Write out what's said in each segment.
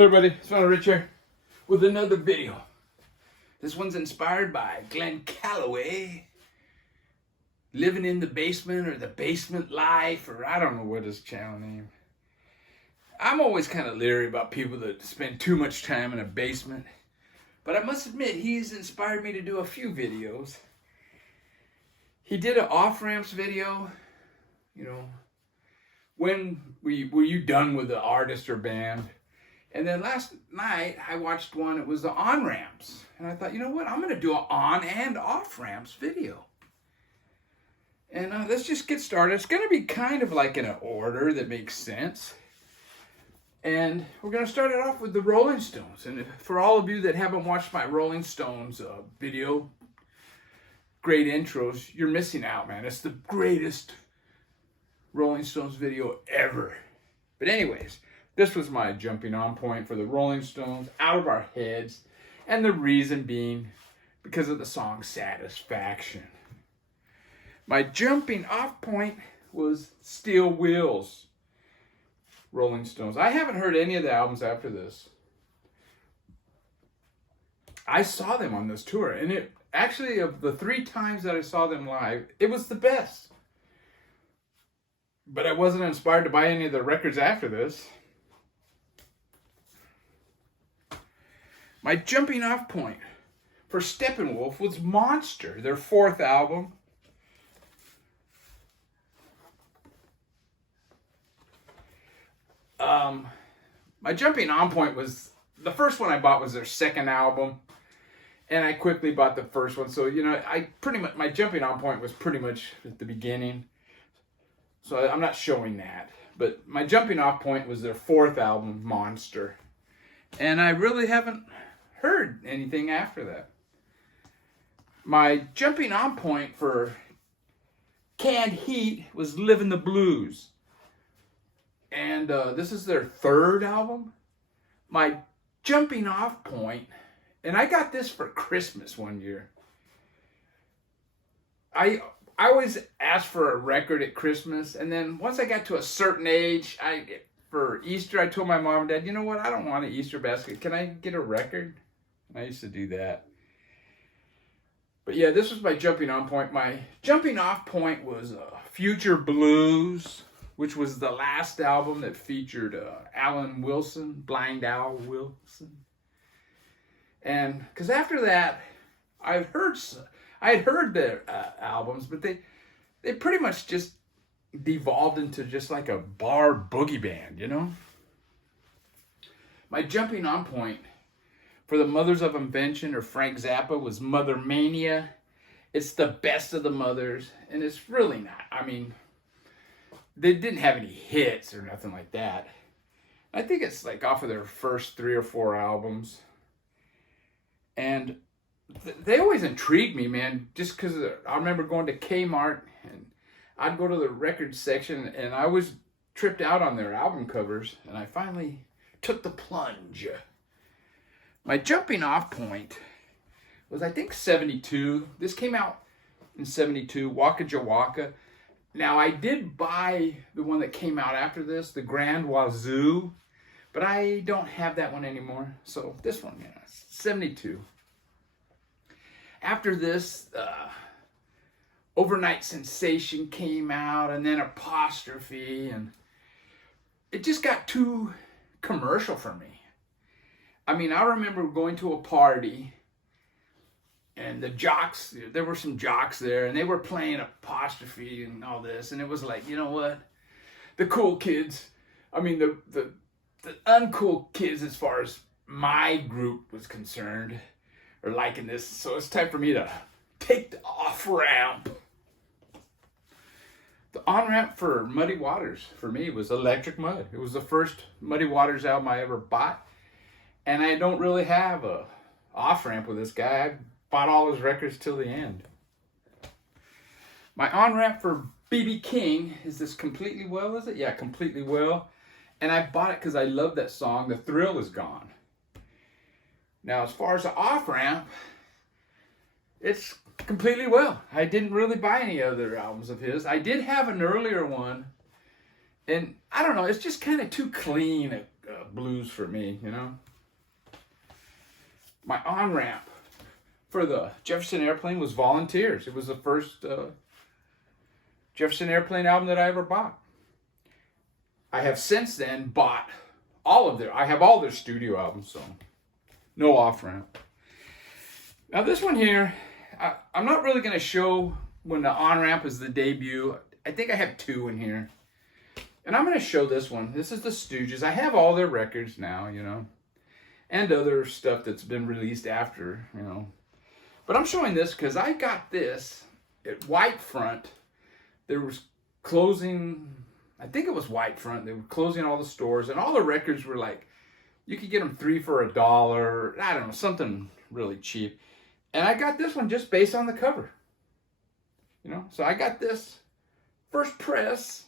Hey everybody, it's Father Rich here with another video. This one's inspired by Glen Kellaway, living in the basement or the basement life, or I don't know what his channel name. I'm always kind of leery about people that spend too much time in a basement, but I must admit he's inspired me to do a few videos. He did an off-ramps video, when were you done with the artist or band? And then last night, I watched one, it was the on-ramps. And I thought, you know what, I'm going to do an on and off-ramps video. And let's just get started. It's going to be kind of like in an order that makes sense. And we're going to start it off with the Rolling Stones. And for all of you that haven't watched my Rolling Stones video, great intros, you're missing out, man. It's the greatest Rolling Stones video ever. But anyways, this was my jumping on point for the Rolling Stones, Out of Our Heads, and the reason being because of the song Satisfaction. My jumping off point was Steel Wheels, Rolling Stones. I haven't heard any of the albums after this. I saw them on this tour, and it actually, of the 3 times that I saw them live, it was the best. But I wasn't inspired to buy any of the records after this. My jumping off point for Steppenwolf was Monster, their 4th album. My jumping on point was, the first one I bought was their 2nd album, and I quickly bought the first one. So, my jumping on point was pretty much at the beginning. So I'm not showing that. But my jumping off point was their 4th album, Monster. And I really haven't heard anything after that. My jumping on point for Canned Heat was Livin' the Blues. And this is their 3rd album. My jumping off point, and I got this for Christmas one year. I always asked for a record at Christmas, and then once I got to a certain age, for Easter, I told my mom and dad, you know what, I don't want an Easter basket. Can I get a record? And I used to do that. But yeah, this was my jumping on point. My jumping off point was Future Blues, which was the last album that featured Alan Wilson, Blind Al Wilson. And because after that, I had heard their albums, but they pretty much just devolved into just like a bar boogie band, My jumping on point for the Mothers of Invention or Frank Zappa was Mother Mania. It's the best of the Mothers, and it's really not. I mean, they didn't have any hits or nothing like that. I think it's like off of their first 3 or 4 albums. And they always intrigued me, man, just because I remember going to Kmart and I'd go to the record section and I was tripped out on their album covers, and I finally took the plunge. My jumping off point was, I think, 72. This came out in 72, Waka Jawaka. Now, I did buy the one that came out after this, the Grand Wazoo, but I don't have that one anymore. So this one, 72. After this, Overnight Sensation came out, and then Apostrophe, and it just got too commercial for me. I mean, I remember going to a party, and the jocks, there were some jocks there, and they were playing Apostrophe and all this, and it was like, you know what? The cool kids, I mean, the uncool kids as far as my group was concerned, are liking this, so it's time for me to take the off-ramp. The on-ramp for Muddy Waters, for me, was Electric Mud. It was the first Muddy Waters album I ever bought, and I don't really have a off-ramp with this guy. I bought all his records till the end. My on-ramp for B.B. King is this Completely Well, is it? Yeah, Completely Well. And I bought it because I love that song, The Thrill Is Gone. Now, as far as the off-ramp, it's Completely Well. I didn't really buy any other albums of his. I did have an earlier one, and I don't know, it's just kind of too clean a blues for me, you know. My on-ramp for the Jefferson Airplane was Volunteers. It was the first Jefferson Airplane album that I ever bought. I have since then bought I have all their studio albums, so no off-ramp. Now this one here, I'm not really going to show when the on-ramp is the debut. I think I have two in here. And I'm going to show this one. This is the Stooges. I have all their records now, you know, and other stuff that's been released after, you know. But I'm showing this because I got this at White Front. There was closing, I think it was White Front. They were closing all the stores, and all the records were like, you could get them 3 for $1. I don't know, something really cheap. And I got this one just based on the cover. You know, so I got this first press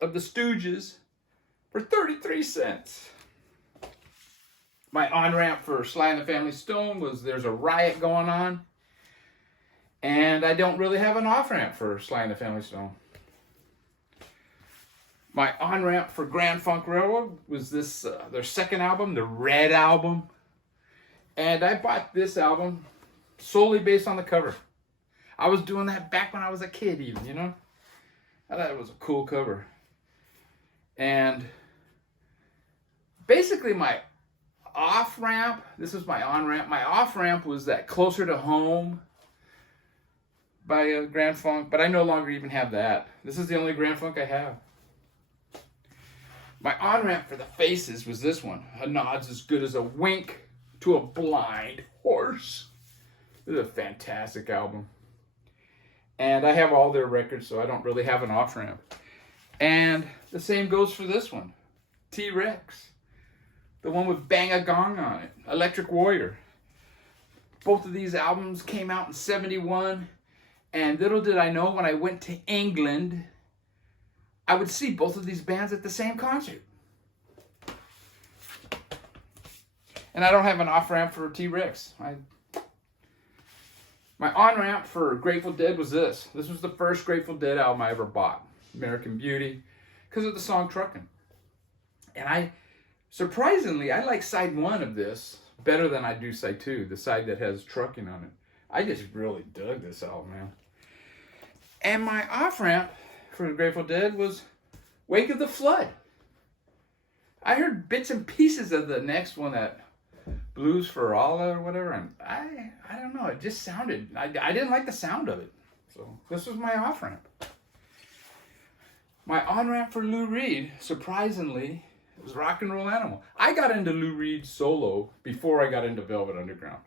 of the Stooges for 33 cents. My on-ramp for Sly and the Family Stone was There's a Riot Going On. And I don't really have an off-ramp for Sly and the Family Stone. My on-ramp for Grand Funk Railroad was this, their second album, the Red Album. And I bought this album solely based on the cover. I was doing that back when I was a kid even, you know. I thought it was a cool cover. And basically my off-ramp, this is my on-ramp. My off-ramp was that Closer to Home by Grand Funk, but I no longer even have that. This is the only Grand Funk I have. My on-ramp for the Faces was this one, A Nod's As Good As a Wink to a Blind Horse. This is a fantastic album. And I have all their records, so I don't really have an off-ramp. And the same goes for this one, T-Rex. The one with Bang a Gong on it, Electric Warrior. Both of these albums came out in '71. And little did I know, when I went to England, I would see both of these bands at the same concert. And I don't have an off-ramp for T-Rex. My on-ramp for Grateful Dead was this. This was the first Grateful Dead album I ever bought, American Beauty, because of the song Truckin'. And surprisingly, I like side 1 of this better than I do side 2, the side that has Truckin' on it. I just really dug this album, man. And my off-ramp for the Grateful Dead was Wake of the Flood. I heard bits and pieces of the next one, that Blues for Allah or whatever, and I don't know, it just sounded, I didn't like the sound of it. So this was my off-ramp. My on-ramp for Lou Reed, surprisingly, it was Rock and Roll Animal. I got into Lou Reed solo before I got into Velvet Underground.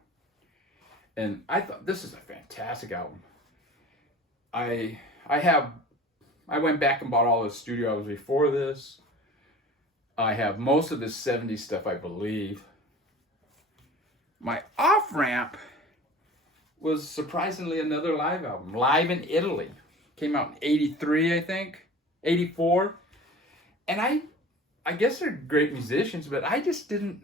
And I thought this is a fantastic album. I went back and bought all his studio albums before this. I have most of his 70s stuff, I believe. My off-ramp was surprisingly another live album, Live in Italy. Came out in '83, I think, '84. And I guess they're great musicians, but I just didn't,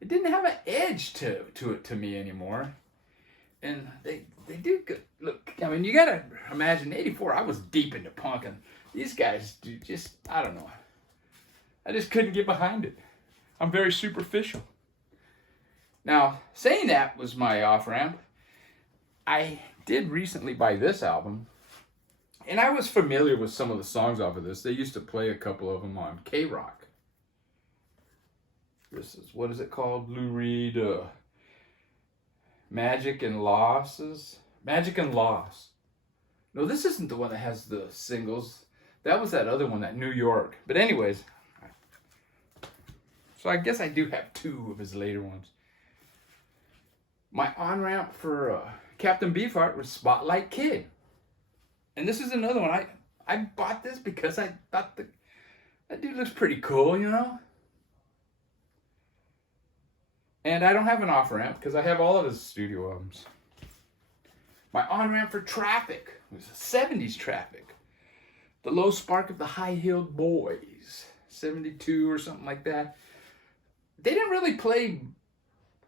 it didn't have an edge to it to me anymore. And they do good. Look, I mean, you gotta imagine, '84, I was deep into punk, and these guys just, I don't know. I just couldn't get behind it. I'm very superficial. Now, saying that was my off-ramp, I did recently buy this album, and I was familiar with some of the songs off of this. They used to play a couple of them on K-Rock. This is, what is it called? Lou Reed, Magic and Losses? Magic and Loss. No, this isn't the one that has the singles. That was that other one, that New York. But anyways, so I guess I do have 2 of his later ones. My on-ramp for Captain Beefheart was Spotlight Kid. And this is another one. I bought this because I thought that dude looks pretty cool, you know? And I don't have an off-ramp because I have all of his studio albums. My on-ramp for Traffic was 70s Traffic. The Low Spark of the High-Heeled Boys, 72 or something like that. They didn't really play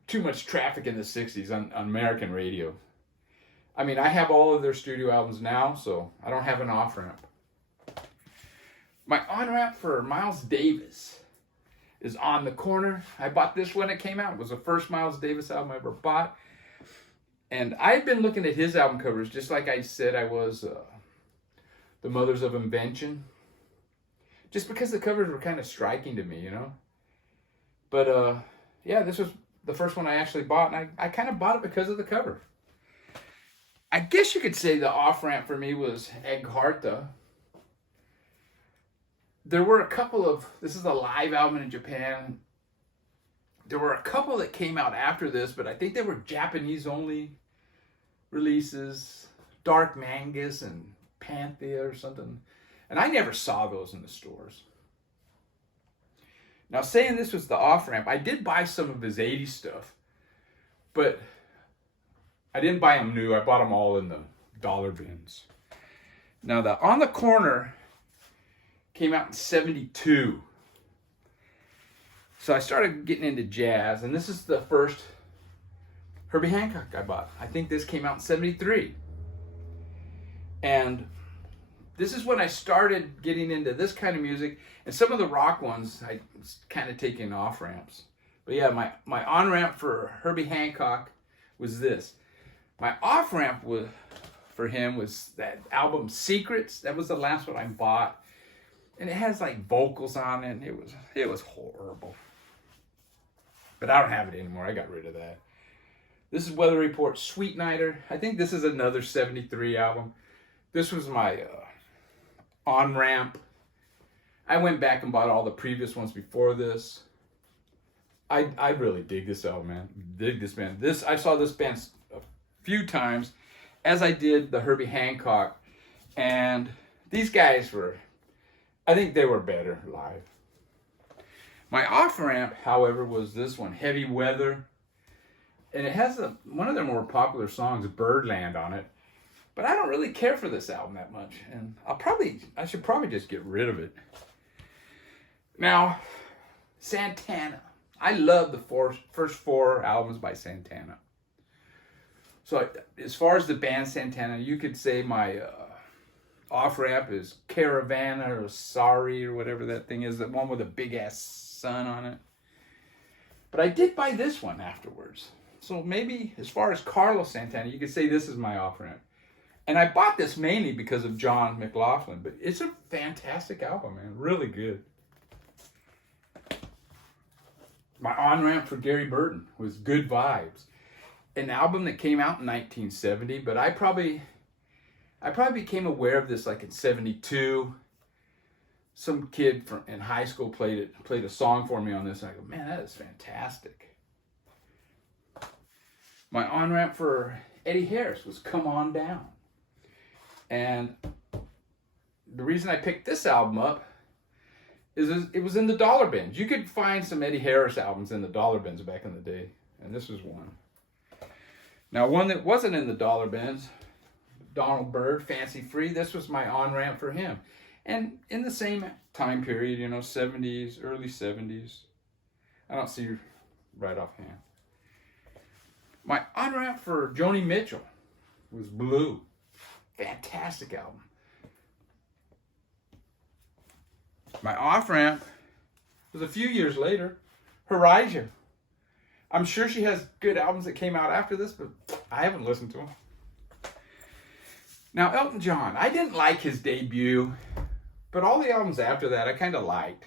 too much Traffic in the 60s on American radio. I mean, I have all of their studio albums now, so I don't have an off-ramp. My on-ramp for Miles Davis. is On the Corner. I bought this when it came out. It was the first Miles Davis album I ever bought. And I've been looking at his album covers, just like I said I was The Mothers of Invention. Just because the covers were kind of striking to me, you know. But, yeah, this was the first one I actually bought, and I kind of bought it because of the cover. I guess you could say the off-ramp for me was Egg Harta. There were a couple of, this is a live album in Japan. There were a couple that came out after this, but I think they were Japanese-only releases. Dark Mangus and Panthea or something. And I never saw those in the stores. Now, saying this was the off-ramp, I did buy some of his 80s stuff. But I didn't buy them new. I bought them all in the dollar bins. Now, the On the Corner came out in 72. So I started getting into jazz, and this is the first Herbie Hancock I bought. I think this came out in 73. And this is when I started getting into this kind of music, and some of the rock ones I was kind of taking off ramps. But yeah, my on ramp for Herbie Hancock was this. My off ramp for him was that album Secrets. That was the last one I bought, and it has like vocals on it. And it was horrible. But I don't have it anymore. I got rid of that. This is Weather Report Sweet Nighter. I think this is another 73 album. This was my on ramp. I went back and bought all the previous ones before this. I really dig this album, man. Dig this band. I saw this band a few times, as I did the Herbie Hancock, and these guys I think they were better live. My off ramp, however, was this one, Heavy Weather, and it has one of their more popular songs, Birdland, on it. But I don't really care for this album that much, and I should probably just get rid of it. Now, Santana. I love the first four albums by Santana. So as far as the band Santana, you could say my off-ramp is Caravana or Sorry or whatever that thing is, the one with a big-ass sun on it. But I did buy this one afterwards. So maybe as far as Carlos Santana, you could say this is my off-ramp. And I bought this mainly because of John McLaughlin, but it's a fantastic album, man. Really good. My on-ramp for Gary Burton was Good Vibes. An album that came out in 1970, but I probably became aware of this like in 72. Some kid in high school played a song for me on this, and I go, man, that is fantastic. My on-ramp for Eddie Harris was Come On Down. And the reason I picked this album up is it was in the dollar bins. You could find some Eddie Harris albums in the dollar bins back in the day, and this was one. Now, one that wasn't in the dollar bins, Donald Byrd, Fancy Free, this was my on-ramp for him. And in the same time period, 70s, early 70s. I don't see right offhand. My on-ramp for Joni Mitchell was Blue. Fantastic album. My off-ramp was a few years later, Horizon. I'm sure she has good albums that came out after this, but I haven't listened to them. Now, Elton John, I didn't like his debut, but all the albums after that I kind of liked.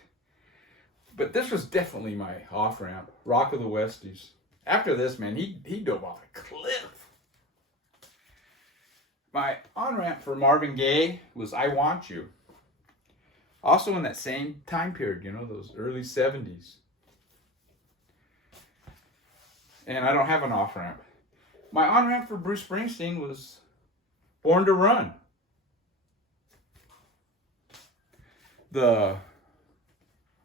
But this was definitely my off-ramp, Rock of the Westies. After this, man, he dove off a cliff. My on-ramp for Marvin Gaye was I Want You. Also in that same time period, those early 70s. And I don't have an off-ramp. My on-ramp for Bruce Springsteen was Born to Run. The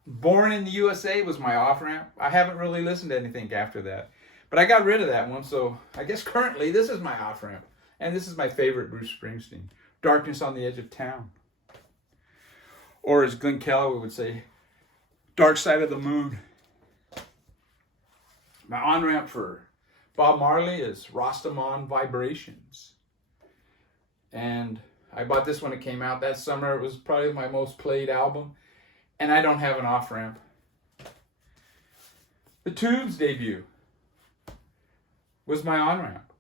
Born in the USA was my off-ramp. I haven't really listened to anything after that. But I got rid of that one, so I guess currently this is my off-ramp. And this is my favorite Bruce Springsteen. Darkness on the Edge of Town. Or as Glen Kellaway would say, Dark Side of the Moon. My on-ramp for Bob Marley is Rastaman Vibrations. And I bought this when it came out that summer. It was probably my most played album. And I don't have an off-ramp. The Tubes debut was my on-ramp.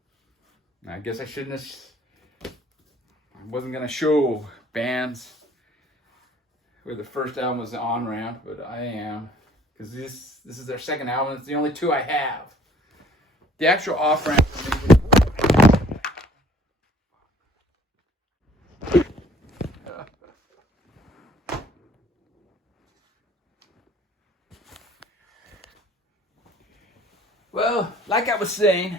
I guess I shouldn't have, I wasn't going to show bands where the first album was the on-ramp, but I am, because this is their second album. It's the only two I have. The actual off-ramp for me was, well, like I was saying,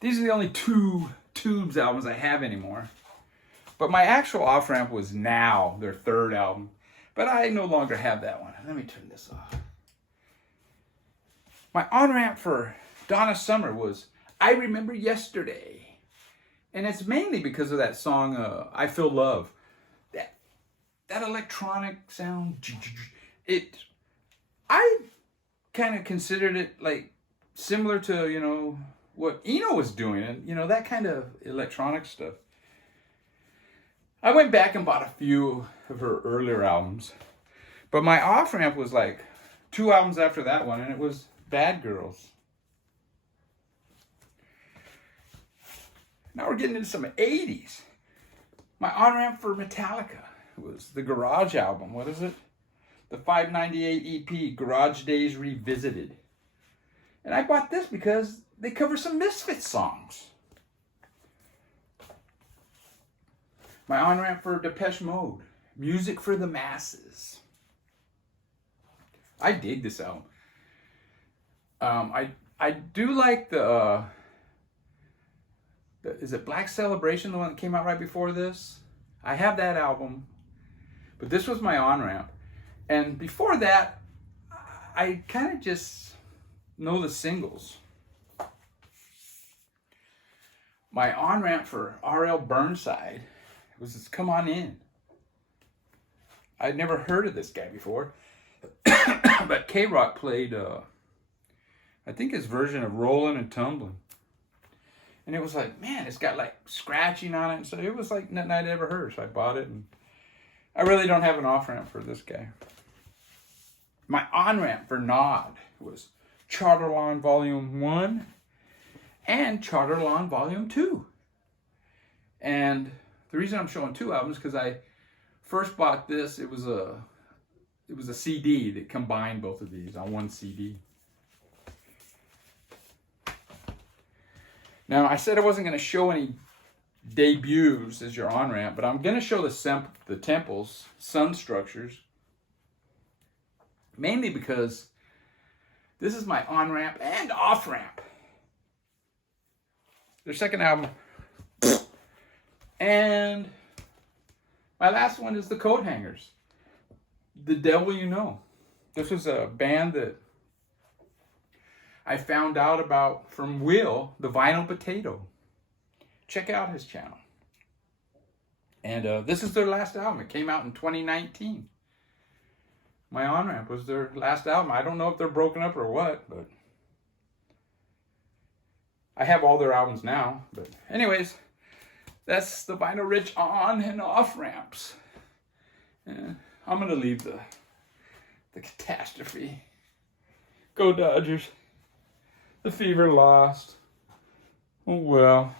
these are the only two Tubes albums I have anymore. But my actual off-ramp was Now, their third album. But I no longer have that one. Let me turn this off. My on-ramp for Donna Summer was I Remember Yesterday. And it's mainly because of that song, I Feel Love. That electronic sound, I kind of considered it like similar to, you know, what Eno was doing, and you know, that kind of electronic stuff. I went back and bought a few of her earlier albums, but my off-ramp was like 2 albums after that one, and it was Bad Girls. Now we're getting into some 80s. My on-ramp for Metallica was the Garage album. What is it? The 598 EP, Garage Days Revisited. And I bought this because they cover some Misfits songs. My on-ramp for Depeche Mode, Music for the Masses. I dig this album. I do like the is it Black Celebration, the one that came out right before this? I have that album, but this was my on-ramp. And before that, I kind of just know the singles. My on-ramp for R.L. Burnside was this Come On In. I'd never heard of this guy before, but K-Rock played, I think his version of Rollin' and Tumblin'. And it was like, man, it's got like scratching on it. And so it was like nothing I'd ever heard. So I bought it, and I really don't have an off-ramp for this guy. My on-ramp for Nod was Charterlawn Volume 1 and Charterlawn Volume 2. And the reason I'm showing 2 albums is because I first bought this. It was a CD that combined both of these on one CD. Now, I said I wasn't going to show any debuts as your on-ramp, but I'm going to show the Temples, Sun Structures, mainly because this is my on-ramp and off-ramp. Their second album. And my last one is the Coat Hangers, The Devil You Know. This was a band that I found out about from Will, the Vinyl Potato. Check out his channel. And this is their last album. It came out in 2019. My on-ramp was their last album. I don't know if they're broken up or what, but I have all their albums now. But anyways, that's the Vinyl Rich on and off ramps. And I'm going to leave the catastrophe. Go Dodgers. The Fever lost. Oh well.